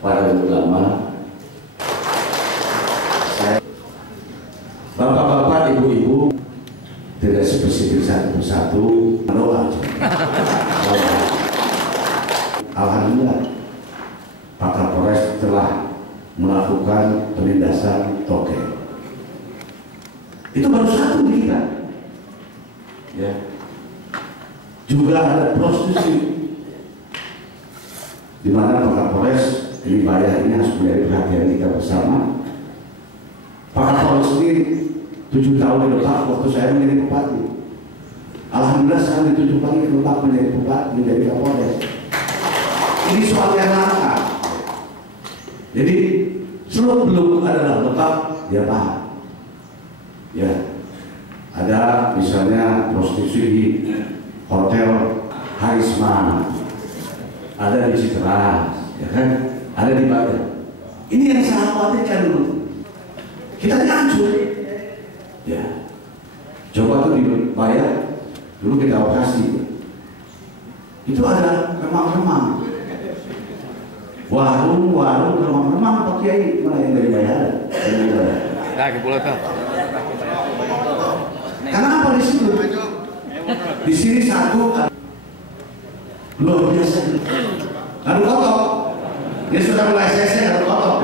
Para ulama, bapak-bapak, ibu-ibu, tidak spesifik satu persatu, doa. Alhamdulillah, Pak Kapolres telah melakukan penindasan toke. Itu baru satu di kita. Ya. Juga ada prostitusi, di mana Pak Kapolres ini bayar ini harus menjadi perhatian kita bersama. Pak Kapolres ini 7 tahun di Lebak waktu saya menjadi bupati. Alhamdulillah saya ditunjuk lagi ke Lebak menjadi bupati, menjadi Kapolres. Ini soal yang langka. Jadi seluruh belum adalah Lebak, dia paham. Ya, ada misalnya prostitusi di hotel Harisma, ada di Citra, ya kan? Ada di Badan. Ini yang saya khawatirkan dulu. Kita hancur. Ya. Coba tuh dibayar, dulu kita operasi. Itu ada remang-remang. Warung-warung remang-remang Pak Kiai, mana yang dari bayar? Nah, ke pulau tuh. Kenapa di situ? Di sini satu luar biasa. Lalu kotok. Dia sudah mulai selesai lalu kotok.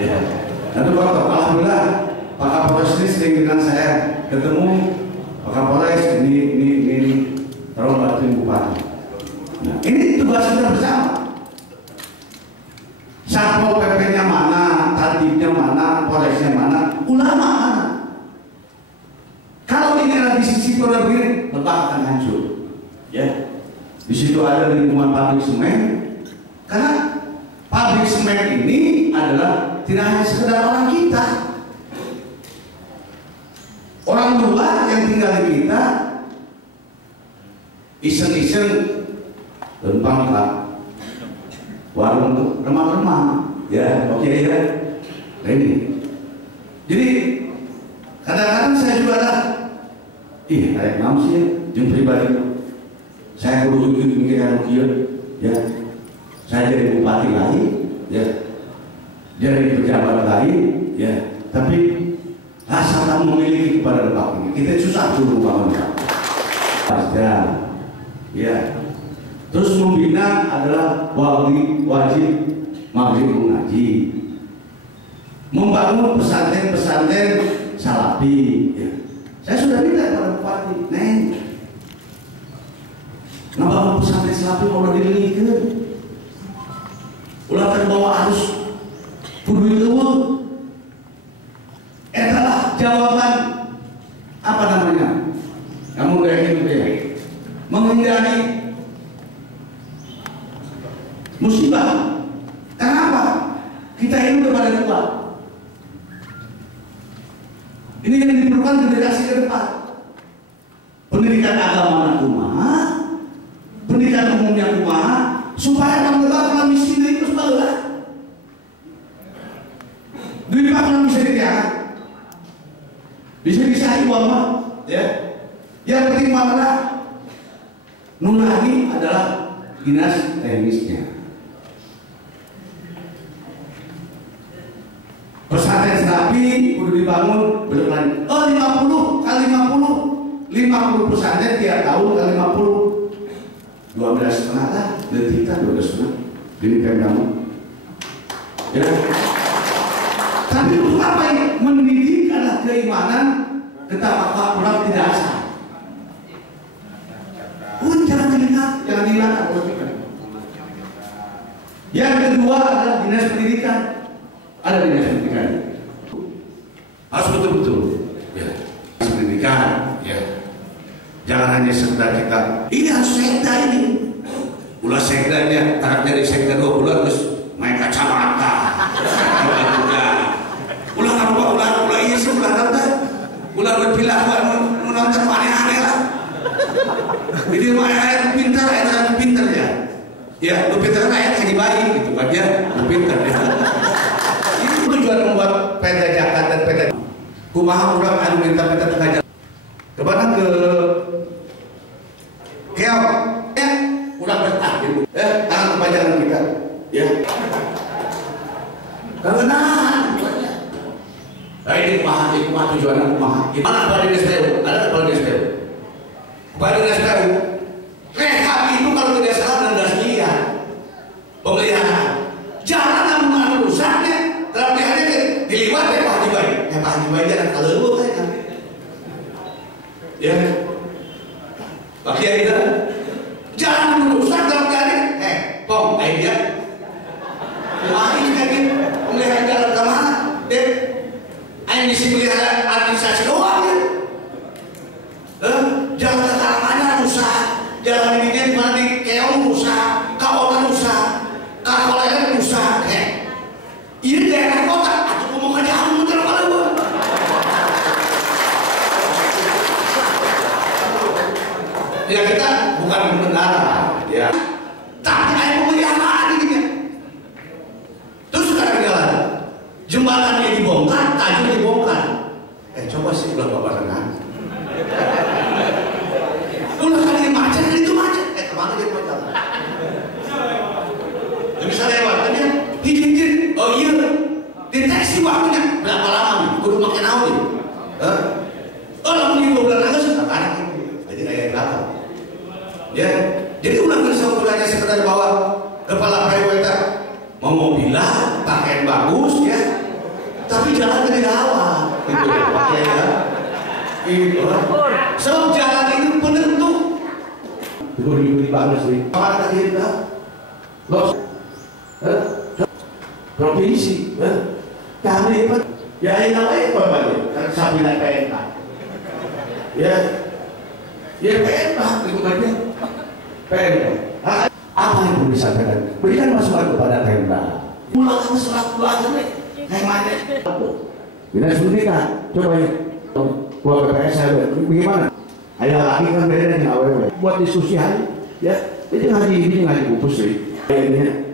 Ya. Lalu kotok. Alhamdulillah Pak Kapolres ini sering dengan saya ketemu. Pak Kapolres ini tolong bantuin bupati. Nah, ini tugas kita bersama. Satpol PP-nya mana, tatibnya mana, polresnya mana, ulama mana. Kalau ini lagi sisi koridor begini, Lebak akan hancur. Ya, di situ ada lingkungan pabrik semen. Karena pabrik semen ini adalah tidak hanya sekedar orang kita, orang luar yang tinggal di kita, iseng-iseng lempang lah. Warung untuk remang-remang, ya, oke ya. Nah ini, jadi kadang-kadang saya juga ada, kayak nama sih, yang pribadi, saya perlu mikirkan ya, saya jadi bupati lagi, ya, jadi pejabat lagi, ya, tapi rasa kamu memiliki kepada Lebak ini, kita susah dulu bangun, ya. Terus membina adalah wajib maghrib mengaji, membangun pesantren-pesantren salafi. Ya. Saya sudah minta kepada bupati, Neng, ngebangun pesantren salafi mau dililihkan, ulah terbawa arus kudu itu. Adalah jawaban apa namanya? Kamu kayak gitu ya, menghindari musibah. Kenapa? Kita ini kepada Tuhan. Ini yang diperlukan generasi ke depan. Pendidikan agama kumaha, pendidikan umumnya kumaha, supaya orang Lebak orang miskin itu sebelah. Duit Pak orang bisa ditiakan, bisa uang mah, ya. Yang penting mana? Nunani adalah dinas teknisnya. Pesantren salafi kudu dibangun belum lagi. 50 kali 50 pesantren tiap tahun kali 50 12,5 lah, dan kita 12,5 ini kamu. Ya. Tapi untuk apa ini? Mendidik adalah keimanan, ketamakan orang tidak asal. Jangan dilihat. Yang kedua adalah dinas pendidikan. Ada dinas pendidikan. Harus betul-betul. Ya. Dinas pendidikan. Ya. Jangan hanya sekedar kita. Ini harus sekda ini. Ulah sekdanya, tarik dari sekda 2 bulan terus main kacamata. Ulah apa? Ulah iya sih ulah nonton. Ulah berpilah menonton aneh-aneh lah. Jadi ayat pintar ya. Ya, lu pintar ayat kayak bayi gitu kan ya, lu pintar ya. Ini tujuan membuat Pemda Jakarta dan Pemda. Kumaha urang anu minta-minta tengah jalan. Kepada ke keok, udah bertah gitu. Tangan kepanjangan kita, ya. Kebenaran. Nah ini mah tujuannya mah. Gimana kepala dinas PU? Ada kepala dinas PU. Kepala dinas PU. Rehab itu kalau tidak salah 16 miliar. Pemeliharaan. Jalan yang mengalami rusaknya, dalam hanya diliwat ya Pak Haji Bayi. Pak Haji Bayi jangan kalau lu kan. Ya. Pak Kiai itu jalan rusak dalam hanya. Pong, dia. Wah ini kan pemeliharaan jalan ke mana? Ayo misi pelihara administrasi doang ya. Jalan ke Talamanya rusak, jalan ini di mana di Keong rusak, Kawolan rusak, Kakoleran rusak. Ini daerah kota, atau mau ke jauh muter kalau gua. Ya kita bukan pembenaran, ya. Tapi ayo pemeliharaan ini. Terus sekarang jalan. Jembatannya dibongkar, tajam dibongkar. Coba sih udah barengan. Udah kali macet, itu macet. Kemana dia mau jalan? Bisa lewat kan ya? Hijin. Oh iya. Deteksi waktunya berapa lama nih? Kudu makin awal nih. Oh lama di 2 bulan Agustus sekarang jadi kayak berapa? Ya. Jadi udah bisa ukurannya sekedar bawa kepala privater mau mobilan, pakaian bagus ya. Tapi jalan dari awal, gitu ya. Itu sebab jalan itu penentu. Itu bagus sih. Apa tadi kita? Los, provinsi, kami hebat. Ya ini namanya apa lagi? Kan sapi naik PNK. Ya PNK itu kan PNK. Apa yang perlu disampaikan? Berikan masukan kepada Pemda. Pulang ke surat keluarga nih. Kayak mana? Dinas Pendidikan, coba ya. Buat PPS saya, bagaimana? Ayo lagi kan beda dengan AWW. Buat diskusi hari, ya. Itu ngaji ini ngaji kupus sih. Kayaknya,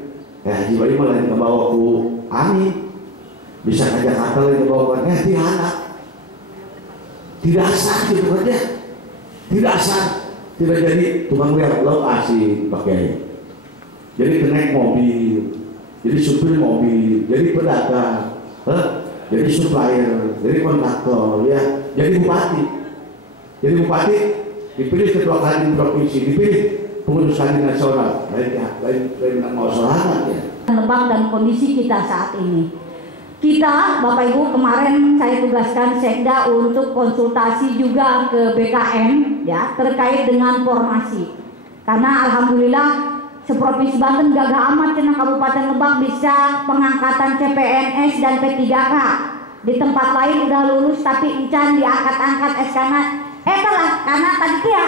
Haji Bayi malah ngebawa ku Ani. Bisa ngajak Jakarta lagi ngebawa di anak. Tidak asal gitu aja. Tidak asal. Tidak jadi tukang lihat lo asik pakai. Jadi kenaik mobil. Jadi supir mobil, jadi pedagang, jadi supplier, jadi kontraktor, ya, jadi bupati. Jadi bupati dipilih ketua kadin provinsi, dipilih pengurus kadin nasional, lain mau sorangan ya. Lebak dan kondisi kita saat ini. Kita, Bapak Ibu, kemarin saya tugaskan Sekda untuk konsultasi juga ke BKN, ya, terkait dengan formasi. Karena alhamdulillah seprovinsi Banten gagah amat cenah Kabupaten Lebak bisa pengangkatan CPNS dan P3K. Di tempat lain udah lulus tapi encan diangkat-angkat SK-na. Lah karena tadi ya,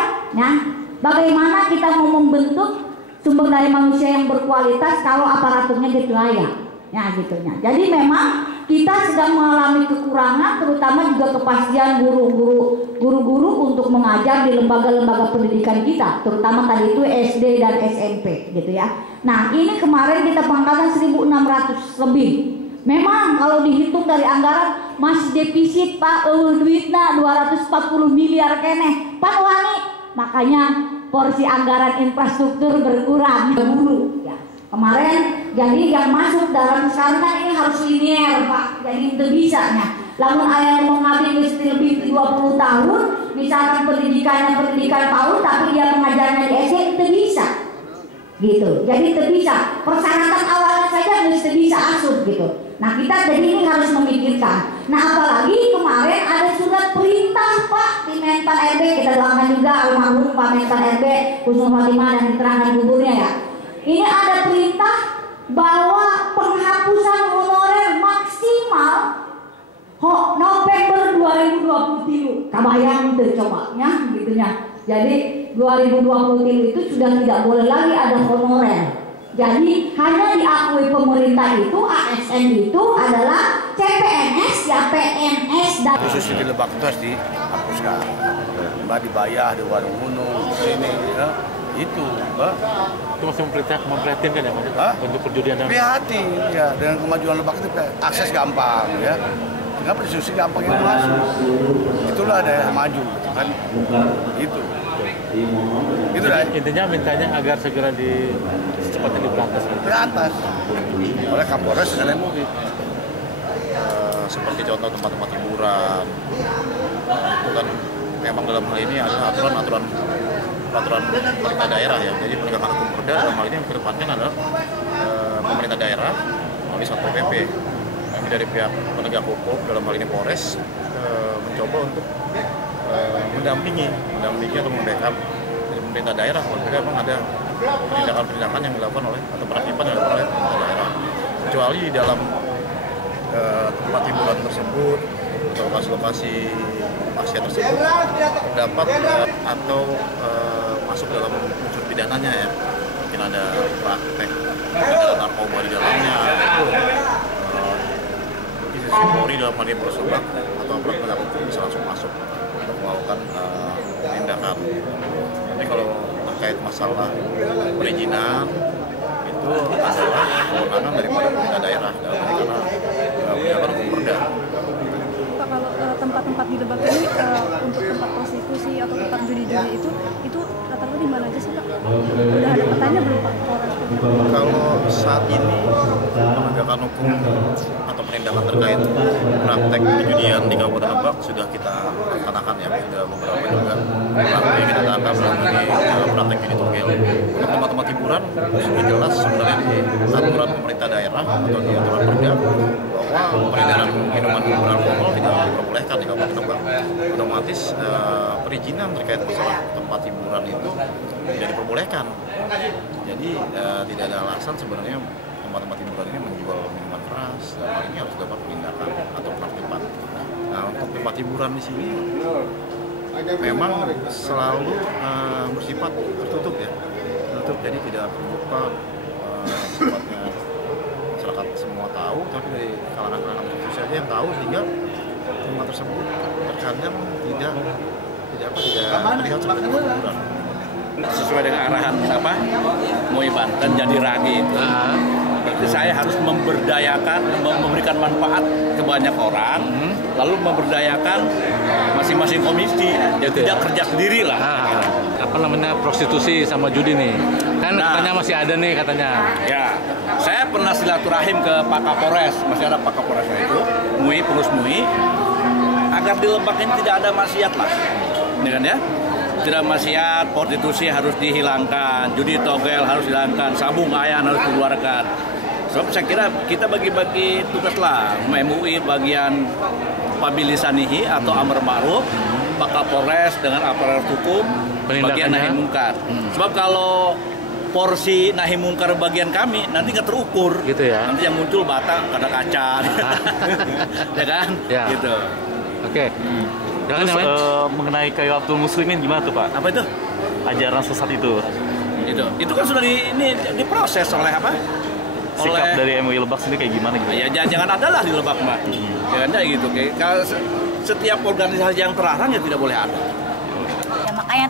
bagaimana kita mau membentuk sumber daya manusia yang berkualitas kalau aparaturnya gitu layak. Ya gitunya. Jadi memang kita sedang mengalami kekurangan, terutama juga kepastian guru-guru untuk mengajar di lembaga-lembaga pendidikan kita, terutama tadi itu SD dan SMP gitu ya. Nah ini kemarin kita pengangkatan 1.600 lebih. Memang kalau dihitung dari anggaran masih defisit Pak, duitnya 240 miliar keneh. Pak Wani, makanya porsi anggaran infrastruktur berkurang guru ya. Kemarin jadi yang masuk dalam sekarang kan ini harus linear Pak, jadi itu bisa nya. Lamun ayah mau ngambil lebih 20 tahun, misalkan pendidikan PAUD tapi dia mengajarnya di SD itu bisa, gitu. Jadi itu bisa. Persyaratan awalnya saja mesti bisa asuh gitu. Nah kita jadi ini harus memikirkan. Nah apalagi kemarin ada surat perintah Pak di Menpan RB, kita doakan juga almarhum Pak Menpan RB Husnul Khotimah dan diterangkan guburnya ya. Ini ada perintah bahwa penghapusan honorer maksimal November 2023. Kabayang tuh coba ya gitu ya. Jadi 2023 itu sudah tidak boleh lagi ada honorer. Jadi hanya diakui pemerintah itu ASN itu adalah CPNS ya PNS dan khusus di Lebak itu harus dihapuskan. Mbak dibayar di warung gunung sini ya. Itu masih memprihatinkan ya untuk perjudian. Prihatin ya dengan kemajuan Lebak itu akses gampang ya. Kenapa diskusi gampang yang masuk? Itulah ada yang maju kan. Itu. Itu lah. Intinya mintanya agar segera secepatnya diberantas? Berantas oleh Kapolres dan MUI. Seperti contoh tempat-tempat hiburan, itu kan memang dalam hal ini ada aturan pemerintah daerah ya. Jadi penegakan hukum perda dalam hal ini yang kedepankan adalah pemerintah daerah melalui Satpol PP. Kami dari pihak penegak hukum dalam hal ini Polres mencoba untuk mendampingi atau membackup dari pemerintah daerah apabila memang ada penindakan yang dilakukan oleh atau penertiban yang dilakukan oleh pemerintah daerah. Kecuali di dalam tempat hiburan tersebut atau lokasi maksiat tersebut terdapat atau masuk dalam unsur pidananya ya, mungkin ada praktek narkoba di dalamnya, mungkin Polri dalam hal ini Polsubag atau aparat penegak hukum bisa langsung masuk untuk melakukan tindakan. Jadi kalau terkait masalah perizinan itu adalah kewenangan daripada pemerintah daerah dalam hal ini karena penegakan hukum perda. Pak, kalau tempat-tempat di Lebak ini untuk tempat prostitusi atau tempat judi-judi itu rata-rata di mana aja sih Pak? Udah ada petanya belum Pak? Kalau saat ini penegakan hukum atau penindakan terkait praktek perjudian di Kabupaten Lebak sudah kita katakan ya, sudah beberapa juga praktek yang kita tangkap dalam ini praktek judi togel. Untuk tempat-tempat hiburan sudah jelas sebenarnya di aturan pemerintah daerah atau di aturan perda bahwa peredaran minuman beralkohol tidak diperbolehkan di Kabupaten Lebak. Otomatis perizinan terkait masalah tempat hiburan itu tidak diperbolehkan. Jadi tidak ada alasan sebenarnya tempat-tempat hiburan ini menjual minuman keras. Dalam hal ini harus dapat penindakan atau penertiban. Nah, untuk tempat hiburan di sini memang selalu bersifat tertutup ya, tertutup. Jadi tidak terbuka sifatnya masyarakat semua tahu, tapi dari kalangan-kalangan tertentu saja yang tahu sehingga tempat tersebut terkadang tidak terlihat sebagai tempat hiburan. Sesuai dengan arahan MUI Banten jadi ragi itu. Berarti saya harus memberdayakan, memberikan manfaat ke banyak orang, lalu memberdayakan masing-masing komisi, ya tidak kerja sendiri lah. Apa namanya prostitusi sama judi nih? Kan katanya masih ada nih katanya. Ya, saya pernah silaturahim ke Pak Kapolres, masih ada Pak Kapolres itu, MUI, pengurus MUI, agar di Lebak ini tidak ada maksiat lah, ini kan ya? Tidak maksiat, prostitusi harus dihilangkan, judi togel harus dihilangkan, sabung ayam harus dikeluarkan. Sebab saya kira kita bagi-bagi tugas lah, MUI bagian pabilisanihi atau amar ma'ruf, Pak Kapolres dengan aparat hukum bagian nahi mungkar. Sebab kalau porsi nahi mungkar bagian kami nanti nggak terukur, gitu ya. Nanti yang muncul batang, ada kaca, ya kan? Ya. Gitu. Oke. Terus mengenai kayu Abdul Muslimin gimana tuh Pak? Apa itu? Ajaran sesat itu. Itu kan sudah diproses oleh apa? Sikap dari MUI Lebak sendiri kayak gimana gitu? Ya jangan ada lah di Lebak Mbak. Jangan ada gitu. Kalau setiap organisasi yang terlarang ya tidak boleh ada. Ya makanya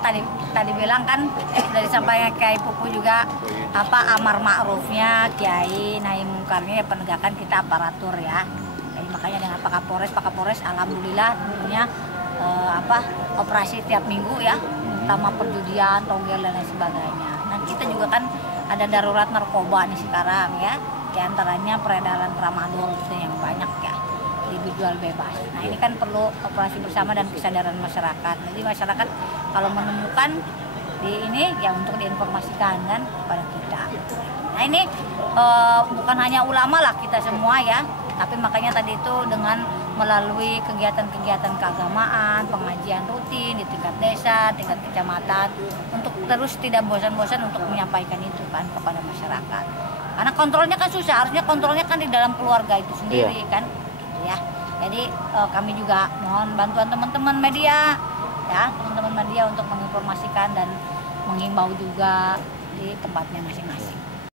tadi bilang kan dari sampainya Kiai Pupu juga amar ma'rufnya Kiai, nahi mungkarnya penegakan kita aparatur ya. Jadi makanya dengan Pak Kapolres alhamdulillah punya operasi tiap minggu ya, terutama perjudian, togel dan lain sebagainya. Nah kita juga kan ada darurat narkoba nih sekarang ya, diantaranya peredaran tramadol itu yang banyak ya, dijual bebas. Nah ini kan perlu operasi bersama dan kesadaran masyarakat. Jadi masyarakat kalau menemukan di ini ya untuk diinformasikan kan kepada kita. Nah ini bukan hanya ulama lah kita semua ya, tapi makanya tadi itu dengan melalui kegiatan-kegiatan keagamaan, pengajian rutin di tingkat desa, tingkat kecamatan, untuk terus tidak bosan-bosan untuk menyampaikan itu kan kepada masyarakat. Karena kontrolnya kan susah, harusnya kontrolnya kan di dalam keluarga itu sendiri kan, gitu ya. Jadi kami juga mohon bantuan teman-teman media, ya teman-teman media untuk menginformasikan dan mengimbau juga di tempatnya masing-masing.